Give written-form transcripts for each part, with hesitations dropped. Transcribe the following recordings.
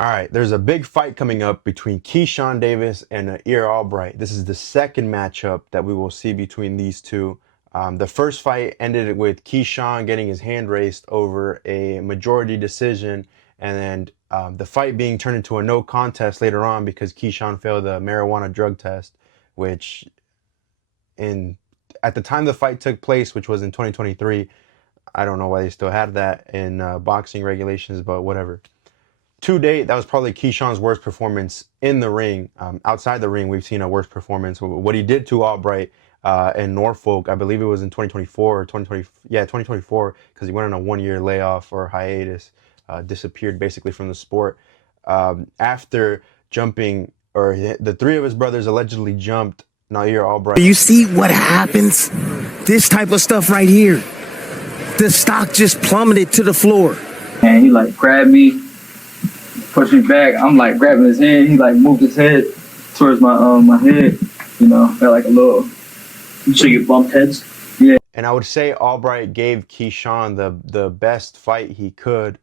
All right, there's a big fight coming up between Keyshawn Davis and Albright. This is the second matchup that we will see between these two. The first fight ended with Keyshawn getting his hand raised over a majority decision, and then the fight being turned into a no contest later on because Keyshawn failed the marijuana drug test, which in at the time the fight took place, which was in 2023, I don't know why they still had that in boxing regulations, but whatever. To date, that was probably Keyshawn's worst performance in the ring. Outside the ring, we've seen a worse performance. What he did to Albright in Norfolk, I believe it was in 2024 or 2020, yeah, 2024, because he went on a 1-year layoff or hiatus, disappeared basically from the sport. After jumping, or the three of his brothers allegedly jumped Nair Albright. You see what happens? This type of stuff right here. The stock just plummeted to the floor. And he like grabbed me, pushed me back. I'm like grabbing his head. He like moved his head towards my head. You know, felt like a little. So you bumped heads? Yeah. And I would say Albright gave Keyshawn the best fight he could,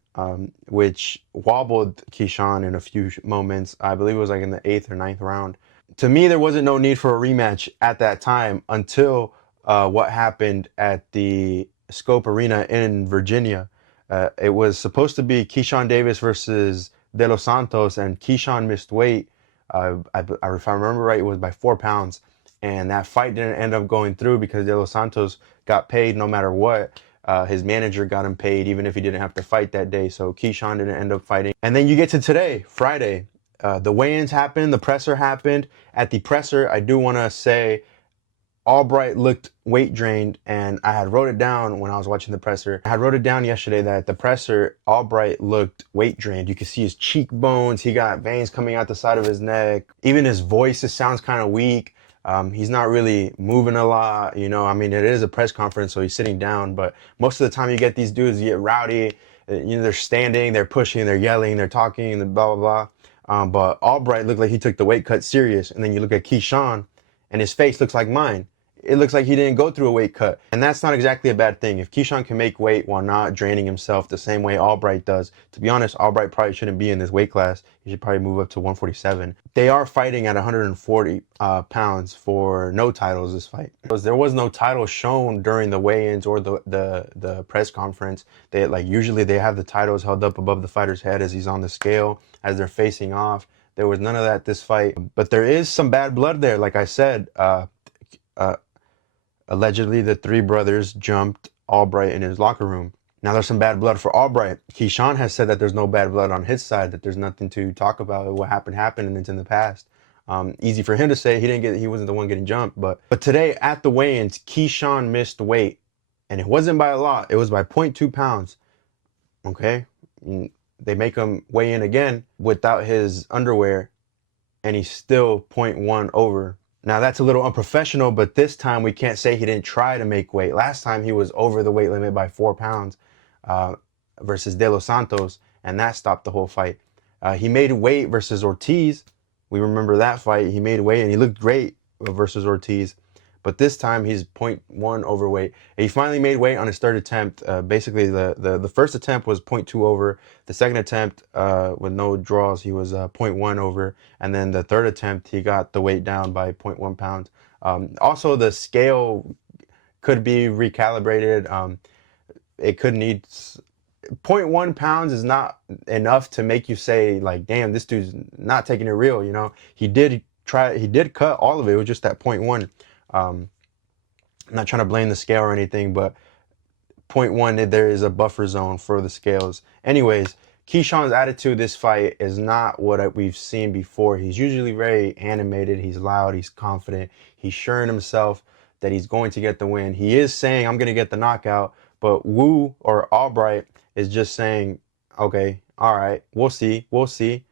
which wobbled Keyshawn in a few moments. I believe it was like in the 8th or 9th round. To me, there wasn't no need for a rematch at that time until what happened at the Scope Arena in Virginia. It was supposed to be Keyshawn Davis versus De Los Santos, and Keyshawn missed weight. If I remember right, it was by 4 pounds. And that fight didn't end up going through because De Los Santos got paid no matter what. His manager got him paid even if he didn't have to fight that day. So Keyshawn didn't end up fighting. And then you get to today, Friday. The weigh-ins happened, the presser happened. At the presser, I do want to say Albright looked weight drained, and I had wrote it down when I was watching the presser. I had wrote it down yesterday that at the presser, Albright looked weight drained. You could see his cheekbones. He got veins coming out the side of his neck. Even his voice, it sounds kind of weak. He's not really moving a lot, you know. I mean, it is a press conference, so he's sitting down, but most of the time you get these dudes, you get rowdy. You know, they're standing, they're pushing, they're yelling, they're talking, and blah, blah, blah. But Albright looked like he took the weight cut serious. And then you look at Keyshawn, and his face looks like mine. It looks like he didn't go through a weight cut. And that's not exactly a bad thing. If Keyshawn can make weight while not draining himself the same way Albright does, to be honest, Albright probably shouldn't be in this weight class. He should probably move up to 147. They are fighting at 140 pounds for no titles this fight. There was no title shown during the weigh-ins or the press conference. They usually they have the titles held up above the fighter's head as he's on the scale, as they're facing off. There was none of that this fight. But there is some bad blood there, like I said. Allegedly, the three brothers jumped Albright in his locker room. Now there's some bad blood for Albright. Keyshawn has said that there's no bad blood on his side, that there's nothing to talk about. What happened happened, and it's in the past. Easy for him to say. He wasn't the one getting jumped. But today at the weigh-ins, Keyshawn missed weight, and it wasn't by a lot. It was by 0.2 pounds. Okay, they make him weigh in again without his underwear, and he's still 0.1 over. Now that's a little unprofessional, but this time we can't say he didn't try to make weight. Last time he was over the weight limit by 4 pounds versus De Los Santos, and that stopped the whole fight. He made weight versus Ortiz. We remember that fight. He made weight and he looked great versus Ortiz. But this time he's 0.1 overweight. He finally made weight on his third attempt. Basically, the first attempt was 0.2 over. The second attempt, with no draws, he was 0.1 over. And then the third attempt, he got the weight down by 0.1 pounds. Also, the scale could be recalibrated. It could need 0.1 pounds is not enough to make you say, like, damn, this dude's not taking it real, you know? He did cut all of it. It was just that 0.1. I'm not trying to blame the scale or anything, but 0.1, there is a buffer zone for the scales. Anyways, Keyshawn's attitude this fight is not what we've seen before. He's usually very animated. He's loud. He's confident. He's sure in himself that he's going to get the win. He is saying, I'm going to get the knockout. But Wu or Albright is just saying, okay, all right, we'll see. We'll see.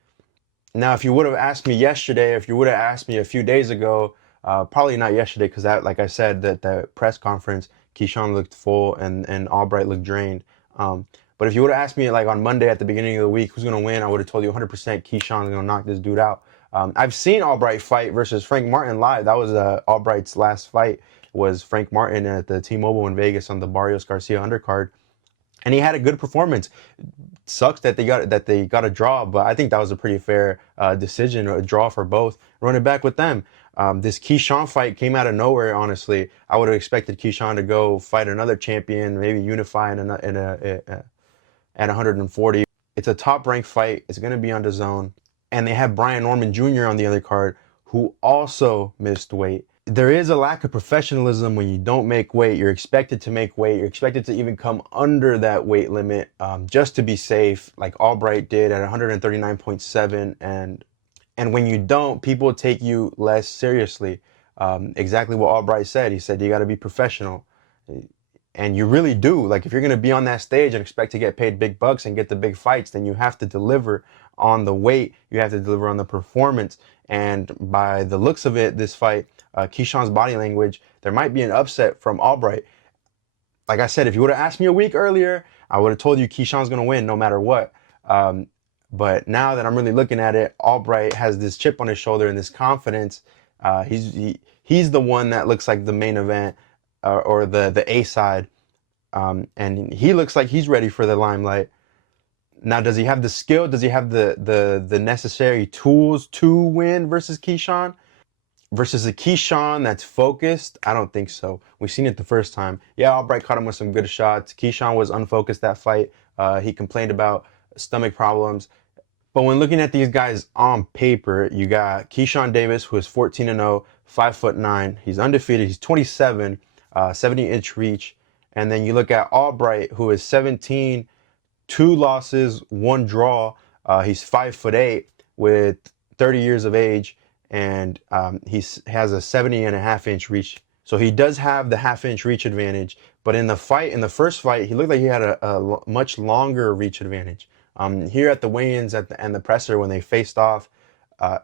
Now, if you would have asked me yesterday, if you would have asked me a few days ago, probably not yesterday, because that, like I said, that press conference, Keyshawn looked full and Albright looked drained. But if you would have asked me like on Monday at the beginning of the week, who's going to win, I would have told you 100% Keyshawn's going to knock this dude out. I've seen Albright fight versus Frank Martin live. That was Albright's last fight, was Frank Martin at the T-Mobile in Vegas on the Barrios Garcia undercard. and he had a good performance. Sucks that they got a draw, but I think that was a pretty fair decision, or a draw for both. Run it back with them. This Keyshawn fight came out of nowhere. Honestly, I would have expected Keyshawn to go fight another champion, maybe unify at 140. It's a top ranked fight. It's going to be on DAZN, and they have Brian Norman Jr. on the other card, who also missed weight. There is a lack of professionalism when you don't make weight. You're expected to make weight. You're expected to even come under that weight limit just to be safe, like Albright did at 139.7. And when you don't, people take you less seriously. Exactly what Albright said. He said you got to be professional. And you really do. Like, if you're going to be on that stage and expect to get paid big bucks and get the big fights, then you have to deliver on the weight. You have to deliver on the performance. And by the looks of it, this fight, Keyshawn's body language, there might be an upset from Albright. Like I said, if you would have asked me a week earlier, I would have told you Keyshawn's going to win no matter what. But now that I'm really looking at it, Albright has this chip on his shoulder and this confidence. He's the one that looks like the main event, or the A side. And he looks like he's ready for the limelight. Now, does he have the skill? Does he have the necessary tools to win versus Keyshawn? Versus a Keyshawn that's focused? I don't think so. We've seen it the first time. Yeah, Albright caught him with some good shots. Keyshawn was unfocused that fight. He complained about stomach problems. But when looking at these guys on paper, you got Keyshawn Davis, who is 14-0, 5'9". He's undefeated. He's 27, 70-inch reach. And then you look at Albright, who is 17, 2 losses, 1 draw. He's 5'8" with 30 years of age, and he has a 70.5-inch reach. So he does have the half-inch reach advantage. But in the first fight, he looked like he had a much longer reach advantage. Here at the weigh-ins and the presser, when they faced off,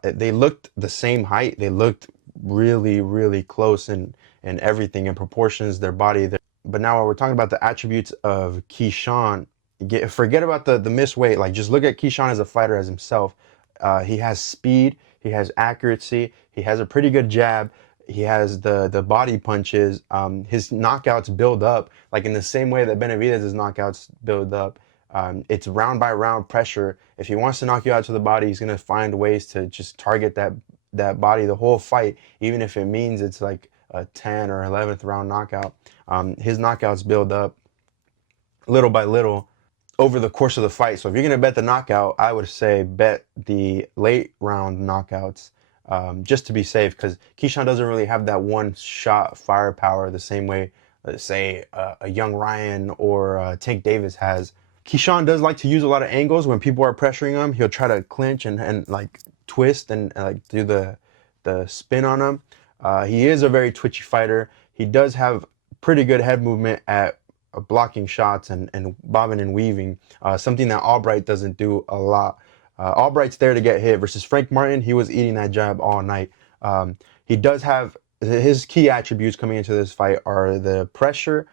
they looked the same height. They looked really, really close in everything, in proportions, their body. But now we're talking about the attributes of Keyshawn. Forget about the missed weight. Like, just look at Keyshawn as a fighter, as himself. He has speed. He has accuracy. He has a pretty good jab. He has the body punches. His knockouts build up, like in the same way that Benavidez's knockouts build up. It's round by round pressure. If he wants to knock you out to the body, he's going to find ways to just target that body the whole fight, even if it means it's like a 10 or 11th round knockout. His knockouts build up little by little over the course of the fight. So if you're going to bet the knockout, I would say bet the late round knockouts, just to be safe, because Keyshawn doesn't really have that one shot firepower the same way, let's say, a young Ryan or Tank Davis has. Keyshawn does like to use a lot of angles when people are pressuring him. He'll try to clinch and like twist and like do the spin on him. He is a very twitchy fighter. He does have pretty good head movement at blocking shots and bobbing and weaving, something that Albright doesn't do a lot. Albright's there to get hit. Versus Frank Martin, he was eating that jab all night. He does have his key attributes coming into this fight are the pressure,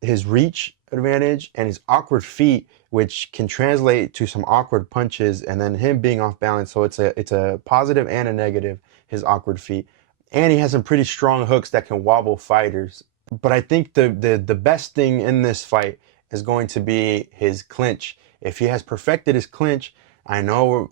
his reach advantage, and his awkward feet, which can translate to some awkward punches, and then him being off balance. So it's a positive and a negative, his awkward feet. And he has some pretty strong hooks that can wobble fighters. But I think the best thing in this fight is going to be his clinch. If he has perfected his clinch, I know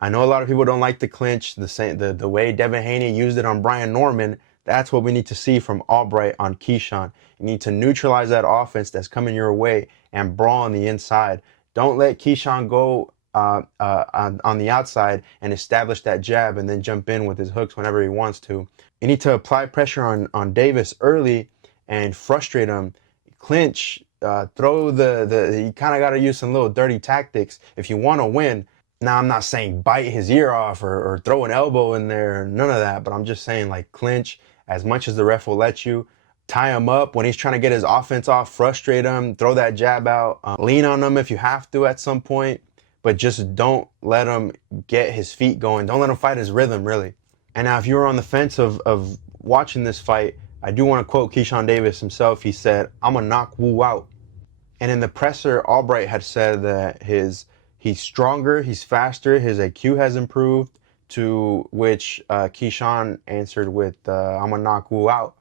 a lot of people don't like the clinch, the way Devin Haney used it on Brian Norman. That's what we need to see from Albright on Keyshawn. You need to neutralize that offense that's coming your way and brawl on the inside. Don't let Keyshawn go on the outside and establish that jab and then jump in with his hooks whenever he wants to. You need to apply pressure on Davis early and frustrate him. Clinch, throw you kind of got to use some little dirty tactics if you want to win. Now, I'm not saying bite his ear off or throw an elbow in there, none of that, but I'm just saying, like, clinch as much as the ref will let you. Tie him up when he's trying to get his offense off, frustrate him, throw that jab out, lean on him if you have to at some point, but just don't let him get his feet going. Don't let him fight his rhythm, really. And now, if you were on the fence of watching this fight, I do want to quote Keyshawn Davis himself. He said, "I'm going to knock Wu out." And in the presser, Albright had said that he's stronger, he's faster, his IQ has improved, to which Keyshawn answered with, "I'm going to knock Wu out."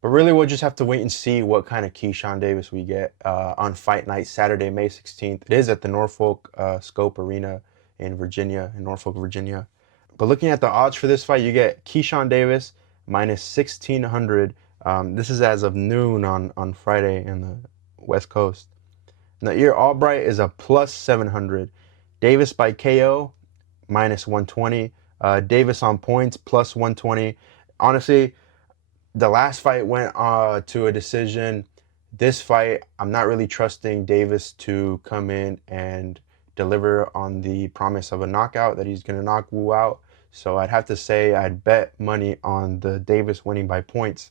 But really, we'll just have to wait and see what kind of Keyshawn Davis we get on Fight Night, Saturday, May 16th. It is at the Norfolk Scope Arena in Virginia, in Norfolk, Virginia. But looking at the odds for this fight, you get Keyshawn Davis minus 1,600. This is as of noon on Friday in the West Coast. Nair Albright is a plus 700. Davis by KO minus 120. Davis on points plus 120. Honestly, the last fight went to a decision. This fight, I'm not really trusting Davis to come in and deliver on the promise of a knockout, that he's going to knock Wu out. So I'd have to say I'd bet money on the Davis winning by points.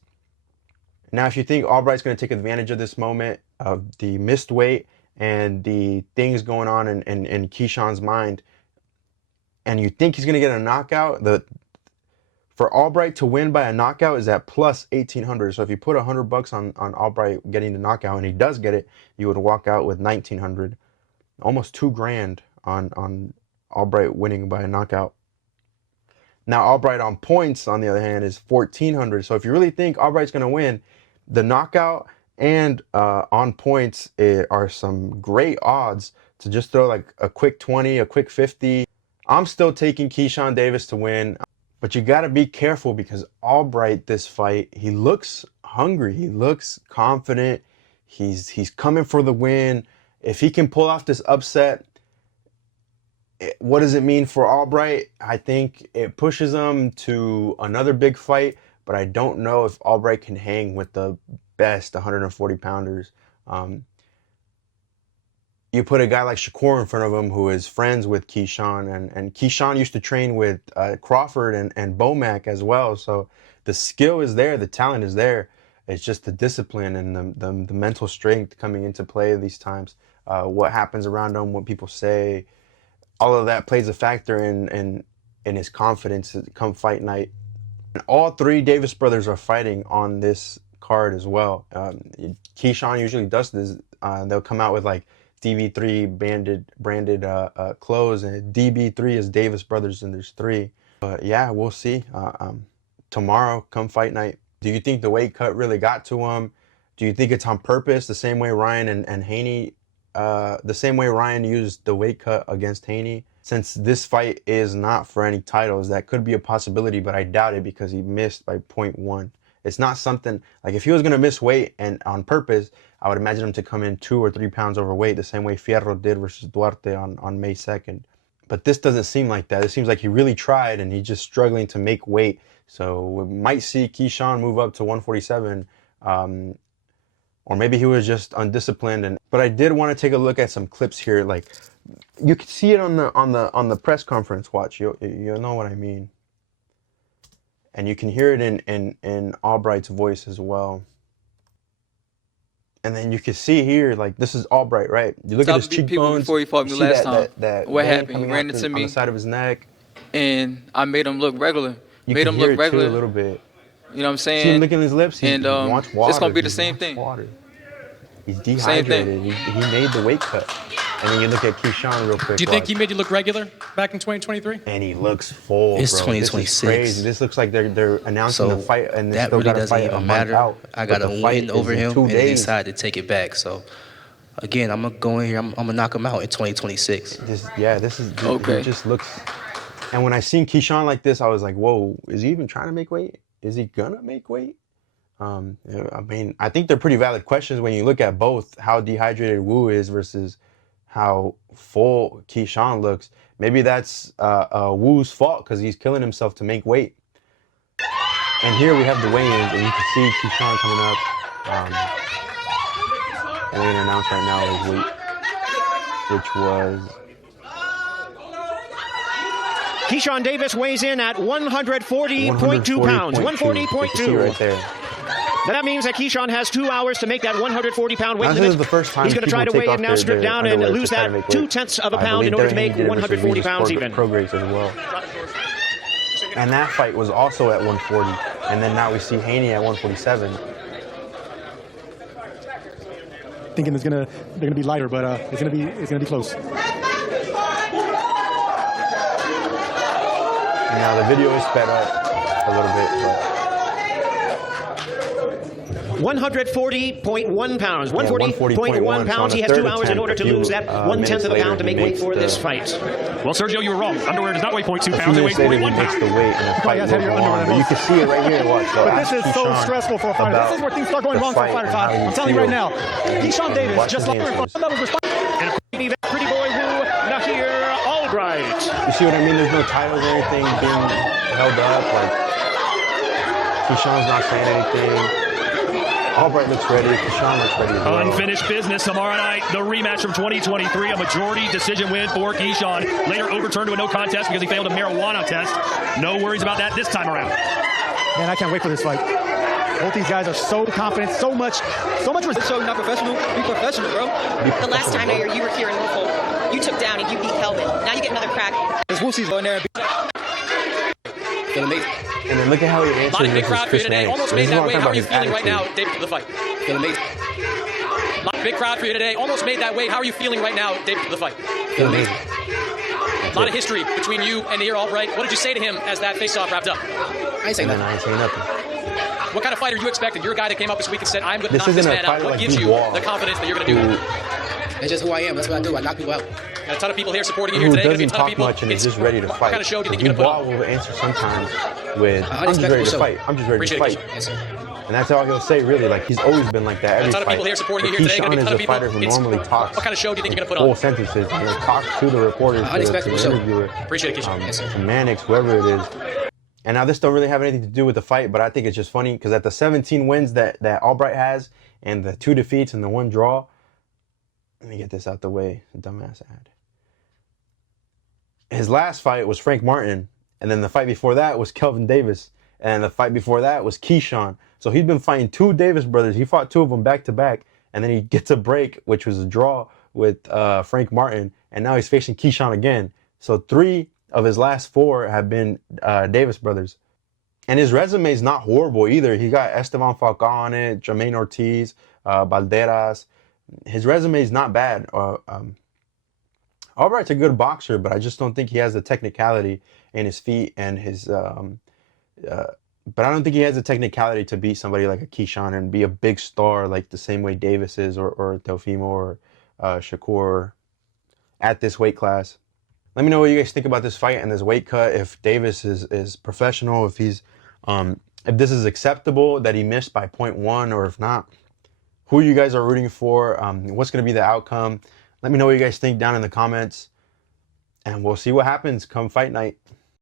Now, if you think Albright's going to take advantage of this moment of the missed weight and the things going on in Keyshawn's mind, and you think he's going to get a knockout, for Albright to win by a knockout is at plus 1,800. So if you put $100 on Albright getting the knockout and he does get it, you would walk out with 1,900, almost $2,000 on Albright winning by a knockout. Now Albright on points, on the other hand, is 1,400. So if you really think Albright's going to win, the knockout and on points are some great odds to just throw like a quick 20, a quick 50. I'm still taking Keyshawn Davis to win. But you got to be careful because Albright, this fight, he looks hungry. He looks confident. He's coming for the win. If he can pull off this upset, what does it mean for Albright? I think it pushes him to another big fight, but I don't know if Albright can hang with the best 140-pounders. You put a guy like Shakur in front of him who is friends with Keyshawn, and Keyshawn used to train with Crawford and Bomac as well. So the skill is there, the talent is there. It's just the discipline and the mental strength coming into play these times. What happens around him, what people say, all of that plays a factor in his confidence come fight night. And all three Davis brothers are fighting on this card as well. Keyshawn usually does this. They'll come out with like DB3 branded clothes, and DB3 is Davis brothers, and there's three. But yeah, we'll see. Tomorrow, come fight night. Do you think the weight cut really got to him? Do you think it's on purpose, the same way Ryan and Haney, the same way Ryan used the weight cut against Haney? Since this fight is not for any titles, that could be a possibility, but I doubt it because he missed by 0.1. It's not something, like if he was going to miss weight and on purpose, I would imagine him to come in 2 or 3 pounds overweight, the same way Fierro did versus Duarte on May 2nd. But this doesn't seem like that. It seems like he really tried and he's just struggling to make weight. So we might see Keyshawn move up to 147, or maybe he was just undisciplined. But I did want to take a look at some clips here. Like you can see it on the press conference. Watch, you'll know what I mean. And you can hear it in Albright's voice as well. And then you can see here, like, this is Albright, right? You look at his cheekbones. Before he fought me last time. What happened? He ran into me on the side of his neck, and I made him look regular. You made can him hear look it regular too a little bit. You know what I'm saying? See him licking his lips. He wants water. It's gonna be the He same wants thing. Water. He's dehydrated. He made the weight cut. And then you look at Keyshawn real quick. Do you think he made you look regular back in 2023? And he looks full, It's bro. 2026. This is crazy. This looks like they're announcing So the fight, and they that still really got a doesn't fight a even month matter. out. I got But a the fight win over is in him, 2 and they days. decided to take it back. So again, I'm gonna go in here. I'm gonna knock him out in 2026. This is Okay. It just looks. And when I seen Keyshawn like this, I was like, whoa, is he even trying to make weight? Is he gonna make weight? I mean, I think they're pretty valid questions when you look at both how dehydrated Wu is versus how full Keyshawn looks. Maybe that's Wu's fault because he's killing himself to make weight. And here we have the weigh-ins, and you can see Keyshawn coming up. We're going to announce right now his weight, which was... Keyshawn Davis weighs in at 140.2 pounds. 140.2. Right there. Now that means that Keyshawn has 2 hours to make that 140-pound weight Now, this limit. is the first time He's going to try to people weigh take in now, off strip their down, and underwear lose to try to that make weight. 0.2 of a I pound in believe order to Darren make Haney did it versus 140 pounds Regis even. Prograis as well. And that fight was also at 140. And then now we see Haney at 147. Thinking they're gonna be lighter, but it's gonna be close. Now the video is sped up a little bit, 140.1 pounds. Yeah, 140.1 pounds. He has 2 hours in order to lose that 1/10 of a pound to make weight for this fight. Well, Sergio, you were wrong. Underwear does not weigh 0.2 A few pounds. It weighs minutes later, he 0.1 makes pounds. the weight, and the fight will go on. But you can see it right here. Watch. So But this is so Keyshawn stressful for a fighter. This is where things start going wrong for a fighter, Todd. I'm telling you right now. Keyshawn Davis, just like that was responsible. Pretty boy who, Nahir Albright. You see what I mean? There's no titles or anything being held up. Like, Keyshawn's not saying anything. Albright looks ready. Keyshawn looks ready as well. Unfinished business tomorrow night. The rematch from 2023. A majority decision win for Keyshawn. Later overturned to a no contest because he failed a marijuana test. No worries about that this time around. Man, I can't wait for this fight. Both these guys are so confident, so much. It's so not professional. Be professional, bro. The last time you were here in Louisville, you took down and you beat Kelvin. Now you get another crack. There's Woosie's going there. And then look at how he A answers lot of big versus crowd for you Chris today. Mannix. Almost This made is that what weight. I'm How are talking you about, feeling his right now, attitude. David, for the fight? A lot of big crowd for you today. Almost made that weight. How are you feeling right now, David, for the fight? A lot of history between you and Nahir Albright. What did you say to him as that face-off wrapped up? I ain't saying nothing. What kind of fighter you expected? You're a guy that came up this week and said, I'm going to This knock this isn't a man out. fighter What like gives you Dubois, the confidence that you're going to do it? It's just who I am. That's what I do. I knock people out. Got a ton of people here supporting you here Who today. Gonna be a doesn't ton of talk people. much and is just ready to fight. What kind of show do you think you're going to put Dubois on? will answer sometimes with, I'm just ready to fight. I'm just ready to fight. Yes, sir. And that's all he'll say, really. Like, he's always been like that every A ton of fight. people here supporting But you here today. Gonna be a Keyshawn ton of is a people. fighter who normally talks. What kind of show do you think you're going to put Full on? sentences. And he'll talk to the reporters, to Unexpected the show. interviewer, Appreciate it, Keyshawn. to Mannix, whoever it is. And now this don't really have anything to do with the fight, but I think it's just funny because at the 17 wins that Albright has and the 2 defeats and the 1 draw, let me get this out the way, dumbass ad. His last fight was Frank Martin, and then the fight before that was Kelvin Davis, and the fight before that was Keyshawn. So he's been fighting 2 Davis brothers. He fought 2 of them back to back, and then he gets a break, which was a draw with Frank Martin, and now he's facing Keyshawn again. So 3 of his last 4 have been Davis brothers. And his resume is not horrible either. He got Esteban Falcao on it, Jermaine Ortiz, Balderas. His resume is not bad. Albright's a good boxer, but I just don't think he has the technicality in his feet and his. But I don't think he has the technicality to beat somebody like a Keyshawn and be a big star like the same way Davis is or Teofimo or Shakur at this weight class. Let me know what you guys think about this fight and this weight cut. If Davis is professional, if he's if this is acceptable that he missed by 0.1, or if not, who you guys are rooting for, what's going to be the outcome. Let me know what you guys think down in the comments, and we'll see what happens come fight night.